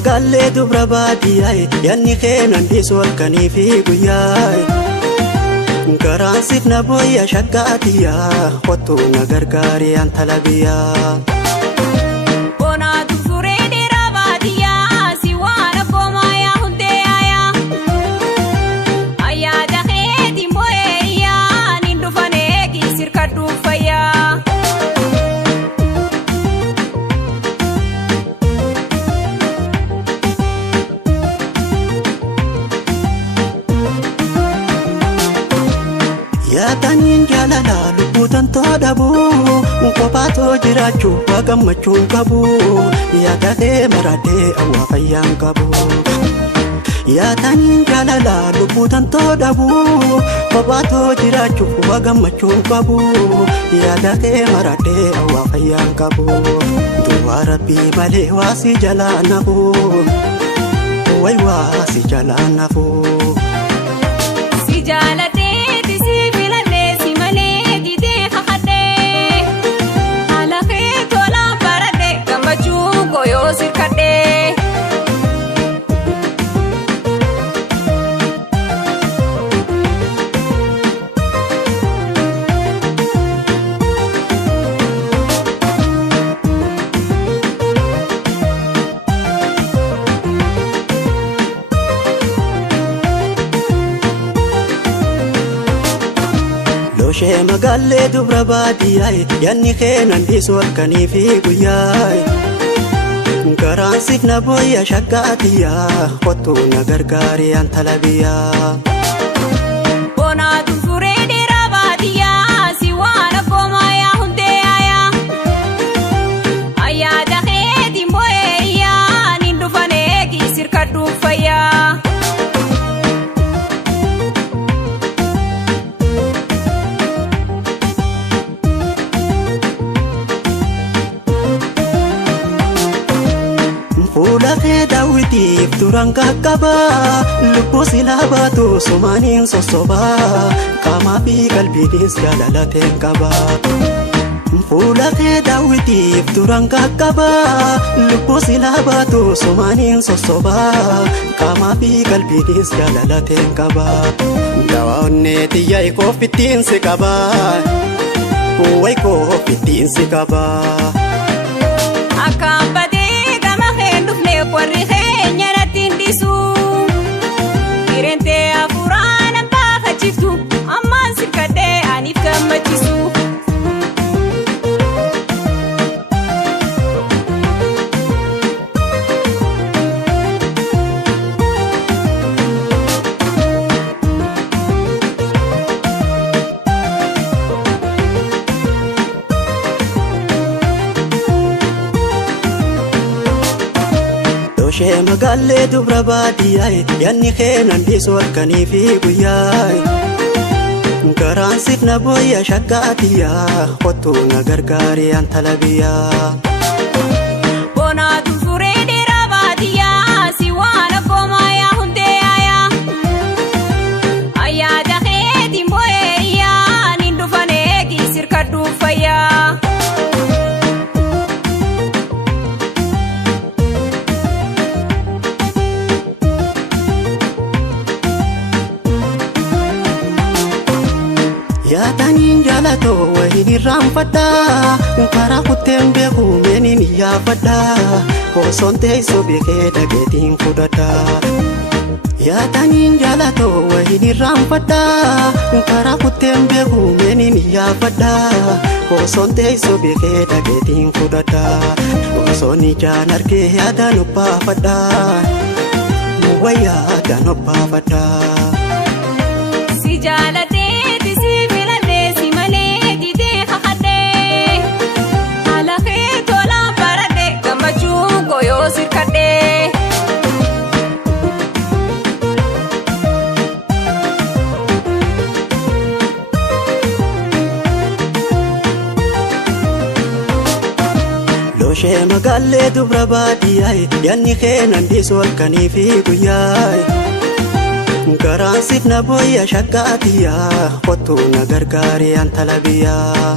magaalee dubra baadiyyaa yanni keenan dhiisol kanii fi guyyaa garaan siif na booya shakkaatiyaa kottu na gargaari an talabiyaa. Yaataniin jaalala lubbuutan toodhabu kophaatoo jiraachuu gammachuun qabu yaadadhee maradhee awwaa fayyaan qabu. Yaataniin jaalala lubbuutan toodhabu kophaatoo jiraachuu gammachuun qabu yaadadhee maradhee awwaa fayyaan qabu. Duwwaa rabbii malee waasi jalaa nafu way waasi jalaa nafu. Si jaaladhe Shee magaalee dubra baadiyyaa yanni keenan dhiisol kanii fi guyyaa garaan siif na booya shakkaatiyaa kottu na gargaari an talabiyaa. Fuulakee daawwitiif duraan qaqqaba lubbuu silaa baatu sumaaniin sossoba qaamaa fi qalbiinis jaalalateen qaba. Fuulakee daawwitiif duraan qaqqaba lubbuu silaa baatu sumaaniin sossoba qaamaa fi qalbiinis jaalalateen qaba. Dawaa onnee xiyyaa koofittiin si qaba way koofittiin si qaba. Warri keenya nattiin dhiisu hirentee hafuuraan baafachiftu ammaan sirkadhee aniif gammachiisu. Shee magaalee dubra baadiyyaa yanni keenan dhiisol kanii fi guyyaa garaan siif na booya shakkaatiyaa kottu na gargaari an talabiyaa. Yaataniin jaalatoo wayiin irraanfadha karaa kutteen beeku meeniin iyyaafadha osoon teessoo beekee dhageetiin fudhadha. Yaataniin jaalatoo wayiin irraanfadha karaa kutteen beeku meeniin iyyaafadha osoon teessoo beekee dhageetiin fudhadha. Osoon ijaan argee yaadaan obbaafadha wayyaa yaadaan obbaafadha. Si jaaladhe Shee magaalee dubra baadiyyaa yanni keenan dhiisol kanii fi guyyaa garaan siif na booya shakkaatiyaa kottu na gargaari an talabiyaa.